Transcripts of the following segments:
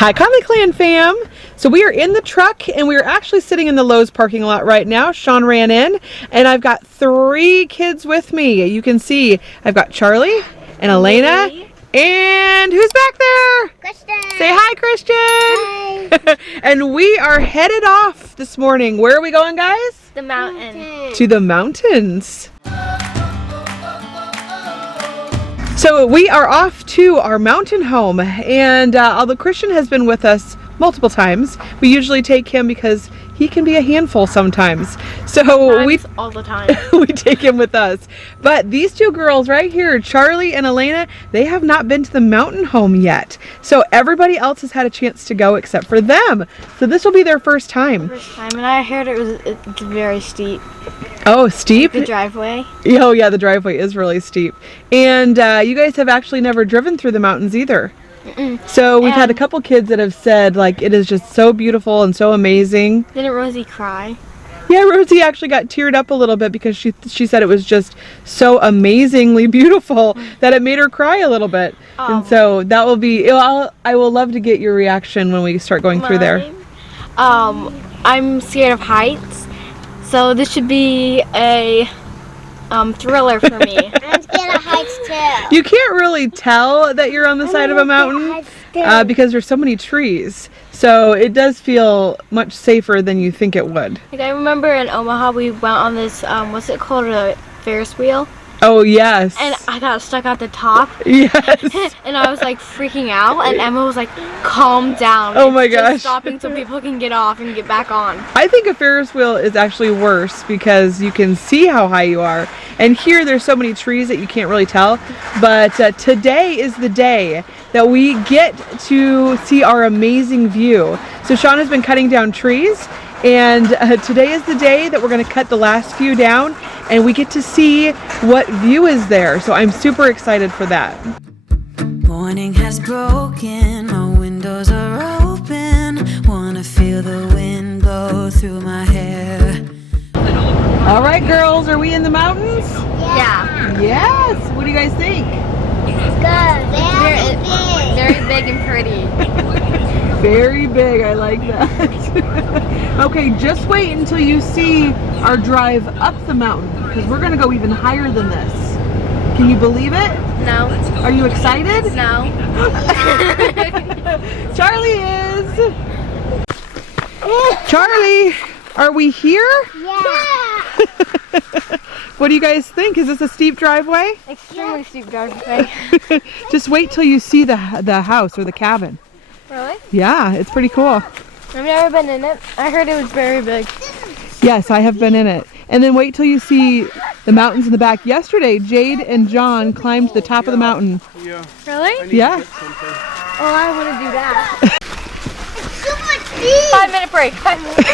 Hi Conley Clan fam! So we are in the truck and we are actually sitting in the Lowe's parking lot right now. Sean ran in and I've got 3 kids with me. You can see I've got Charlie and Elena. Hey. And who's back there? Christian. Say hi, Christian! Hi. And we are headed off this morning. Where are we going, guys? The mountain. To the mountains. So we are off to our mountain home, and although Christian has been with us multiple times, we usually take him because he can be a handful sometimes. So we all the time. we take him with us. But these 2 girls right here, Charlie and Elena, they have not been to the mountain home yet. So everybody else has had a chance to go except for them. So this will be their first time. And I heard it's very steep. Oh, steep? The driveway. Oh yeah, the driveway is really steep. And you guys have actually never driven through the mountains either. So we've had a couple kids that have said like it is just so beautiful and so amazing. Didn't Rosie cry? Yeah, Rosie actually got teared up a little bit because she said it was just so amazingly beautiful that it made her cry a little bit. And so that will be, I will love to get your reaction when we start going through there. I'm scared of heights, so this should be a thriller for me. I'm scared of heights too. You can't really tell that you're on the side of a mountain because there's so many trees. So it does feel much safer than you think it would. Like I remember in Omaha we went on this, what's it called, a Ferris wheel? Oh yes. And I got stuck at the top. Yes. And I was like freaking out, and Emma was like, calm down. Oh my It's just gosh. stopping so people can get off and get back on. I think a Ferris wheel is actually worse because you can see how high you are. And here there's so many trees that you can't really tell. But today is the day that we get to see our amazing view. So Sean has been cutting down trees, and today is the day that we're going to cut the last few down and we get to see what view is there. So I'm super excited for that. Morning has broken, my windows are open. Wanna feel the wind blow through my hair. All right, girls, are we in the mountains? Yeah. Yes. What do you guys think? Good. Very big and pretty. Very big, I like that. Okay, just wait until you see our drive up the mountain because we're gonna go even higher than this. Can you believe it? No. Are you excited? No. Charlie is. Charlie, are we here? Yeah. What do you guys think? Is this a steep driveway? Extremely steep driveway. Just wait till you see the house or the cabin. Really? Yeah, it's pretty cool. I've never been in it. I heard it was very big. Yes, I have been in it. And then wait till you see the mountains in the back. Yesterday, Jade and John climbed the top of the mountain. Yeah. Really? Yeah. Oh, I want to do that. It's so much speed. 5-minute break. 5 minutes.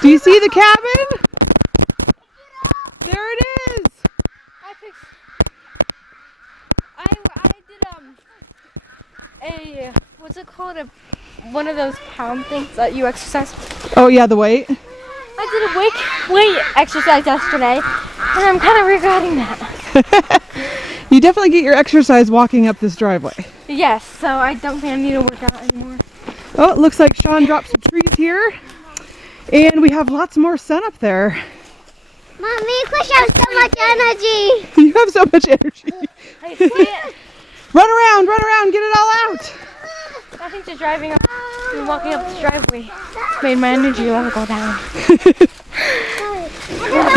Do you see the cabin? There it is. I did what's it called, one of those pound things that you exercise. Oh yeah, the weight. I did a weight exercise yesterday, and I'm kind of regretting that. You definitely get your exercise walking up this driveway. Yes, so I don't think I need to work out anymore. Oh, it looks like Sean dropped some trees here. And we have lots more sun up there. Mommy, Chris has so much energy. You have so much energy. I see it. Run around, get it all out. I think just driving up and walking up this driveway made my energy level go down.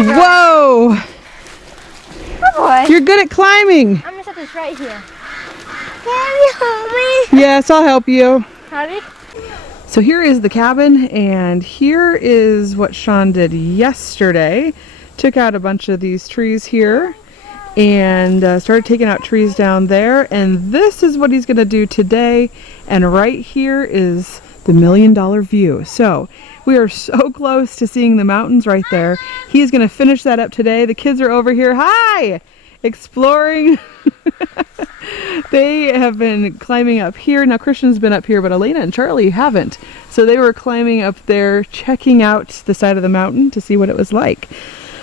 Whoa! Oh boy. You're good at climbing. I'm gonna set this right here. Can you help me? Yes, I'll help you. Howdy. So here is the cabin, and here is what Sean did yesterday. Took out a bunch of these trees here and started taking out trees down there, and this is what he's going to do today. And right here is the $1 million view. So we are so close to seeing the mountains right there. He's going to finish that up today. The kids are over here, hi, exploring. They have been climbing up here. Now Christian's been up here, but Elena and Charlie haven't. So they were climbing up there, checking out the side of the mountain to see what it was like.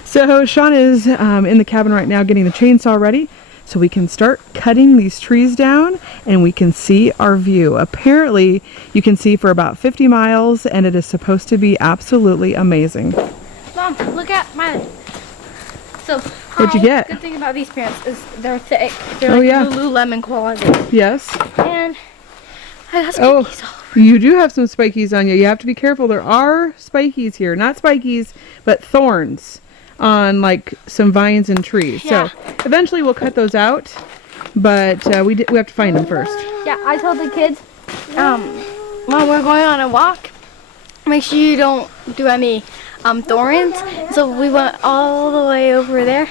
So Sean is in the cabin right now getting the chainsaw ready so we can start cutting these trees down and we can see our view. Apparently you can see for about 50 miles and it is supposed to be absolutely amazing. Mom, look at mine. So, what'd you get? Good thing about these pants is they're thick. They're Oh, like yeah. Lululemon quality. Yes. And I got spikies all over. You do have some spikies on you. You have to be careful. There are spikies here. Not spikies, but thorns on like some vines and trees. Yeah. So eventually we'll cut those out, but we have to find them first. Yeah, I told the kids, when we're going on a walk, make sure you don't do any thorns. So we went all the way over there,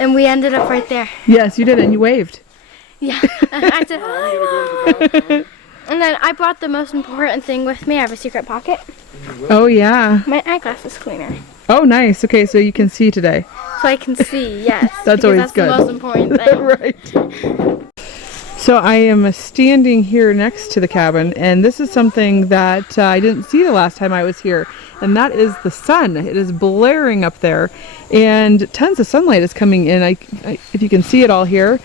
and we ended up right there. Yes, you did, and you waved. Yeah, and I said, "Hi, Mom." And then I brought the most important thing with me. I have a secret pocket. Oh, yeah. My eyeglasses cleaner. Oh, nice. Okay, so you can see today. So I can see, yes. That's always that's good. The most important thing. Right. So I am standing here next to the cabin, and this is something that I didn't see the last time I was here, and that is the sun. It is blaring up there, and tons of sunlight is coming in. If you can see it all here,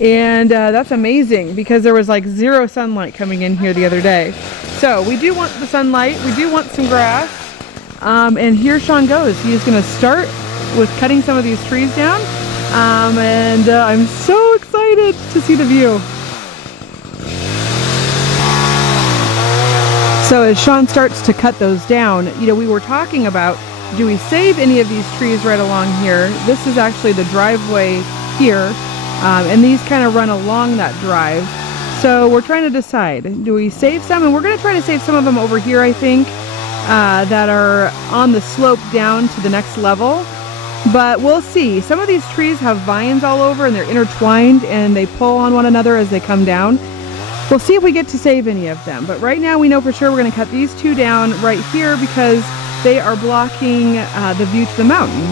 and that's amazing because there was like zero sunlight coming in here the other day. So we do want the sunlight. We do want some grass, and here Sean goes. He's going to start with cutting some of these trees down, and I'm so excited to see the view. So as Sean starts to cut those down, we were talking about, do we save any of these trees right along here? This is actually the driveway here, and these kind of run along that drive. So we're trying to decide, do we save some? And we're going to try to save some of them over here, I think, that are on the slope down to the next level. But we'll see. Some of these trees have vines all over and they're intertwined and they pull on one another as they come down. We'll see if we get to save any of them. But right now we know for sure we're going to cut these two down right here because they are blocking the view to the mountain.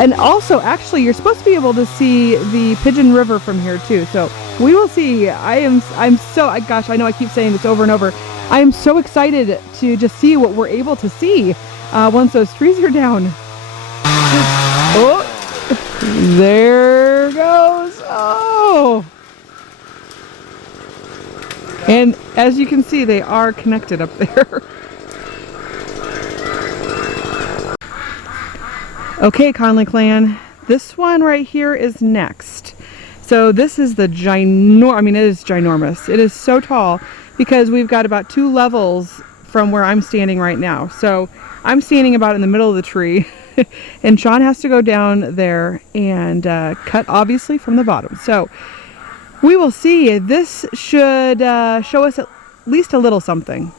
And also, actually, you're supposed to be able to see the Pigeon River from here too. So we will see. I'm so, gosh, I know I keep saying this over and over. I am so excited to just see what we're able to see once those trees are down. Oh, there goes. Oh. And as you can see, they are connected up there. Okay, Conley Clan, this one right here is next. So this is the it is ginormous. It is so tall because we've got about 2 levels from where I'm standing right now. So I'm standing about in the middle of the tree and Sean has to go down there and cut obviously from the bottom. So we will see. This should show us at least a little something.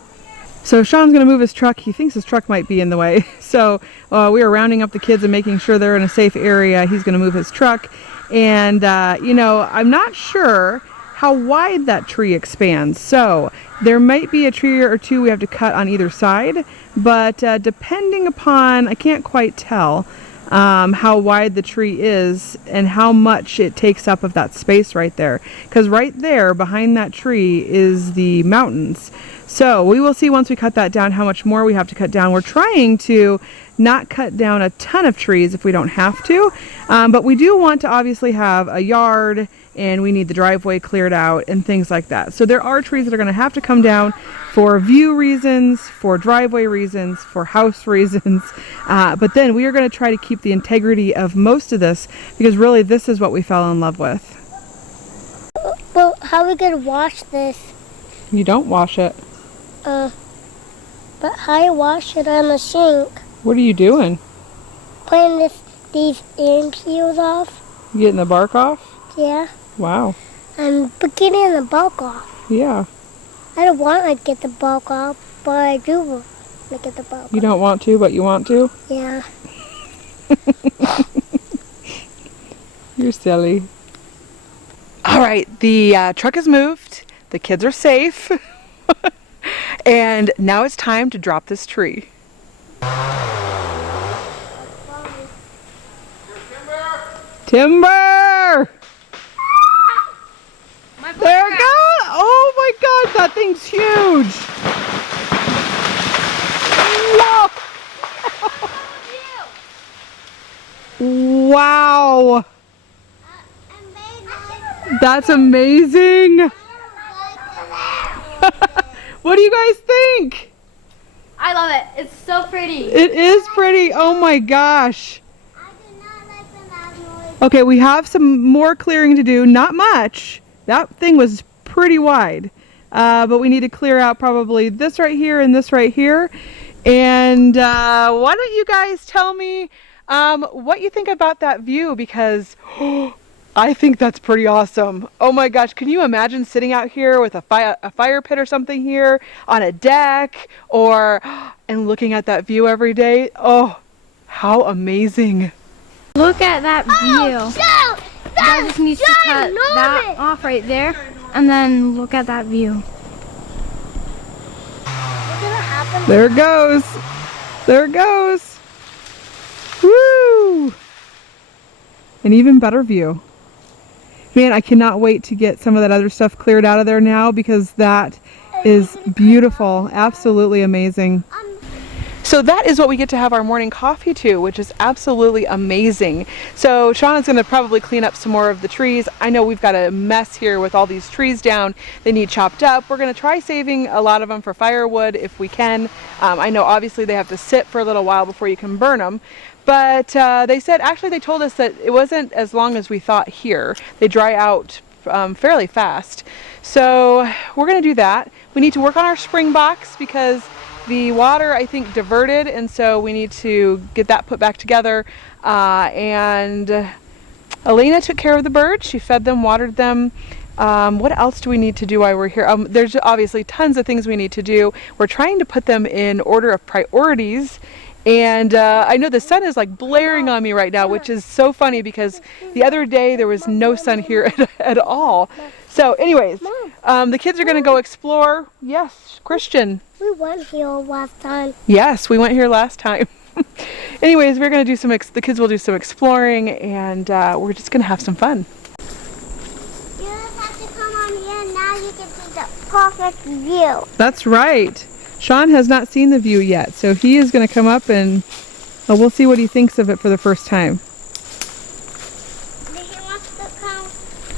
So Sean's going to move his truck. He thinks his truck might be in the way. So we are rounding up the kids and making sure they're in a safe area. He's going to move his truck. And, I'm not sure how wide that tree expands. So there might be a tree or two we have to cut on either side. But depending upon, I can't quite tell how wide the tree is and how much it takes up of that space right there. Because right there behind that tree is the mountains. So we will see once we cut that down how much more we have to cut down. We're trying to not cut down a ton of trees if we don't have to, but we do want to obviously have a yard and we need the driveway cleared out and things like that. So there are trees that are going to have to come down for view reasons, for driveway reasons, for house reasons, but then we are going to try to keep the integrity of most of this because really this is what we fell in love with. Well, how are we going to wash this? You don't wash it. But how you wash it on the sink? What are you doing? Putting these end peels off. You getting the bark off? Yeah. Wow. I'm getting the bulk off. Yeah. I don't want to get the bulk off, but I do want to get the bulk off. You don't want to, but you want to? Yeah. You're silly. All right, the truck is moved. The kids are safe. And now it's time to drop this tree. Timber! There it goes! Oh my God, that thing's huge! Whoa! Wow! That's amazing. What do you guys think? I love it. It's so pretty. It is pretty. Oh my gosh. Okay, we have some more clearing to do. Not much. That thing was pretty wide. But we need to clear out probably this right here and this right here. And why don't you guys tell me what you think about that view, because I think that's pretty awesome. Oh my gosh, can you imagine sitting out here with a fire pit or something here on a deck and looking at that view every day? Oh, how amazing. Look at that view. Oh, That just needs to cut that off right there, and then look at that view. There it goes. There it goes. Woo! An even better view. Man, I cannot wait to get some of that other stuff cleared out of there now, because that is beautiful. Absolutely amazing. So that is what we get to have our morning coffee to, which is absolutely amazing. So Shauna's going to probably clean up some more of the trees. I know we've got a mess here with all these trees down. They need chopped up. We're going to try saving a lot of them for firewood if we can. I know obviously they have to sit for a little while before you can burn them. But they told us that it wasn't as long as we thought here. They dry out fairly fast. So we're going to do that. We need to work on our spring box because the water, I think, diverted, and so we need to get that put back together. And Elena took care of the birds. She fed them, watered them. What else do we need to do while we're here? There's obviously tons of things we need to do. We're trying to put them in order of priorities. And I know the sun is like blaring on me right now, which is so funny because the other day there was no sun here at all. So anyways, the kids are going to go explore. Yes, Christian. We went here last time. Yes, we went here last time. Anyways, we're going to do the kids will do some exploring, and we're just going to have some fun. You just have to come on here, now you can see the perfect view. That's right. Sean has not seen the view yet, so he is going to come up and we'll see what he thinks of it for the first time. He wants to come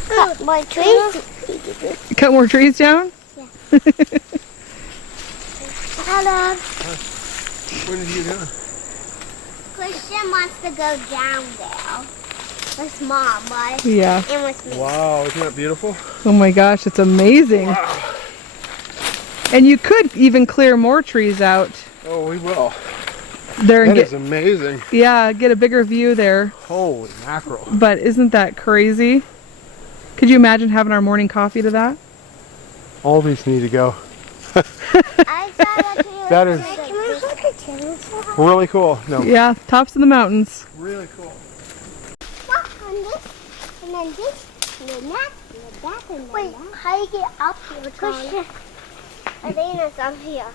cut more trees. Cut more trees down? Yeah. Hello. What are you doing? Christian wants to go down there. With Mom, but Yeah. and with me. Wow, isn't that beautiful? Oh my gosh, it's amazing. Wow. And you could even clear more trees out Oh, we will. there and That is amazing. get a bigger view there. Holy mackerel. But isn't that crazy? Could you imagine having our morning coffee to that? All these need to go. I saw that here. That is Can we look at Tim's? really cool. No, Yeah, tops of the mountains. really cool. Walk on this, and then this, and then that, and then that, and then wait, how do you get up here, Christian? Elena's up here.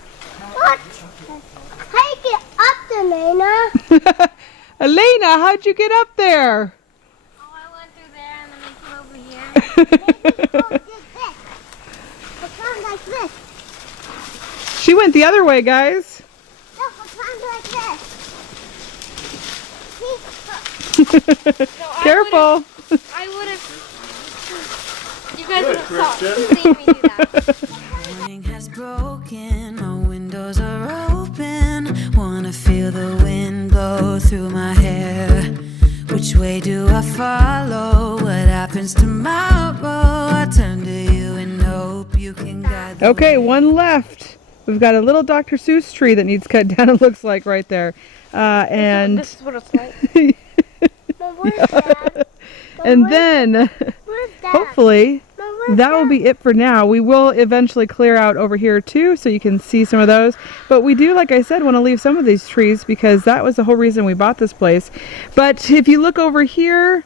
What? How do you get up there, Elena? Elena, how'd you get up there? Oh, I went through there and then I came over here. Oh, did this. It sounds like this. She went the other way, guys. No, it sounds like this. See? Careful. I would have. You guys would have seen me do that. Morning has broken, my windows are open. Wanna feel the wind blow through my hair. Which way do I follow? What happens tomorrow? I turn to you and hope you can guide the Okay, way. one left. We've got a little Dr. Seuss tree that needs cut down, it looks like right there. And This is what it's like. Mom, where's Dad? and then Where's Dad? hopefully Mom, where's that will be it for now. We will eventually clear out over here too, so you can see some of those. But we do, like I said, want to leave some of these trees because that was the whole reason we bought this place. But if you look over here,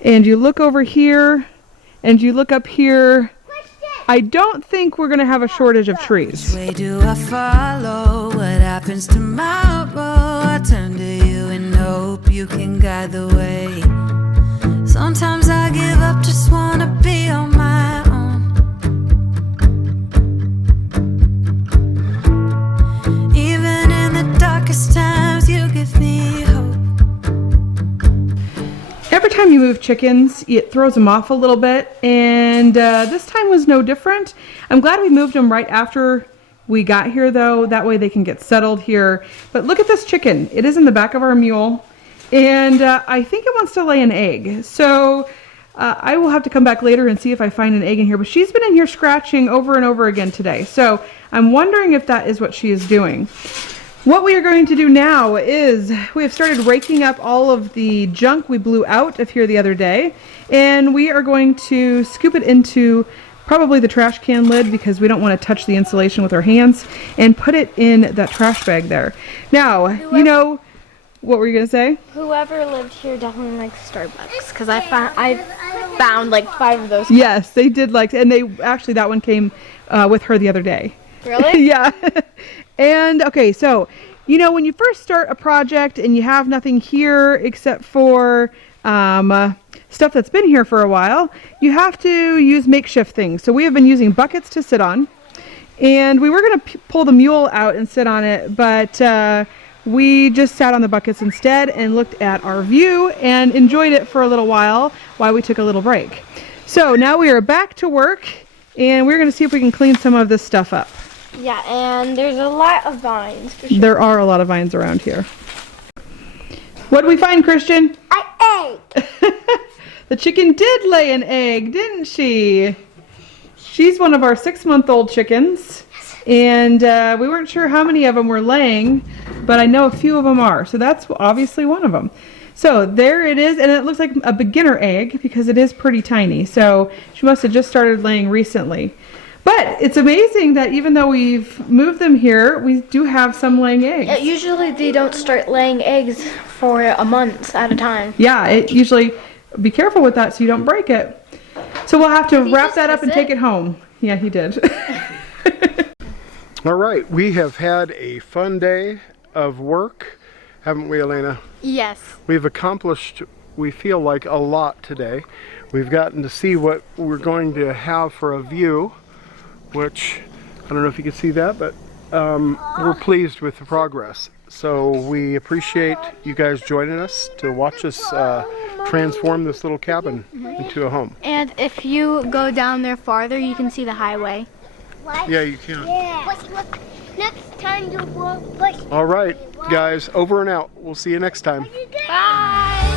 and you look over here, and you look up here, I don't think we're going to have a shortage of trees. Which way do I follow? What happens tomorrow? I turn to you and hope you can guide the way. Sometimes I give up, just wanna be on my own. Even in the darkest times, you give me hope. Every time you move move chickens, it throws them off a little bit, and this time was no different. I'm glad we moved them right after we got here though, that way they can get settled here. But look at this chicken. It is in the back of our mule, and I think it wants to lay an egg. So I will have to come back later and see if I find an egg in here, but she's been in here scratching over and over again today. So I'm wondering if that is what she is doing. What we are going to do now is we have started raking up all of the junk we blew out of here the other day, and we are going to scoop it into probably the trash can lid because we don't want to touch the insulation with our hands, and put it in that trash bag there. Now, you know, what were you going to say? Whoever lived here definitely likes Starbucks, because I found like 5 of those. Yes, they did like, and they actually, that one came with her the other day. Really? Yeah. And okay, so you know, when you first start a project and you have nothing here except for stuff that's been here for a while, you have to use makeshift things. So we have been using buckets to sit on, and we were going to pull the mule out and sit on it, but we just sat on the buckets instead and looked at our view and enjoyed it for a little while we took a little break. So now we are back to work, and we're going to see if we can clean some of this stuff up. Yeah, and there's a lot of vines for sure. There are a lot of vines around here. What did we find, Christian? An egg. The chicken did lay an egg, didn't she? She's one of our 6-month-old chickens, and we weren't sure how many of them were laying, but I know a few of them are, so that's obviously one of them. So there it is, and it looks like a beginner egg because it is pretty tiny, so she must have just started laying recently. But it's amazing that even though we've moved them here, we do have some laying eggs. Yeah, usually they don't start laying eggs for a month at a time. Yeah, it usually, be careful with that so you don't break it. So we'll have to wrap that up and take it home. Yeah, he did. All right, we have had a fun day of work, haven't we, Elena? Yes. We've accomplished, we feel like, a lot today. We've gotten to see what we're going to have for a view, which, I don't know if you can see that, but we're pleased with the progress. So we appreciate you guys joining us to watch us transform this little cabin into a home. And if you go down there farther, you can see the highway. What? Yeah, you can. Yeah. Look, next time you won't push. All right, guys, over and out. We'll see you next time. Bye!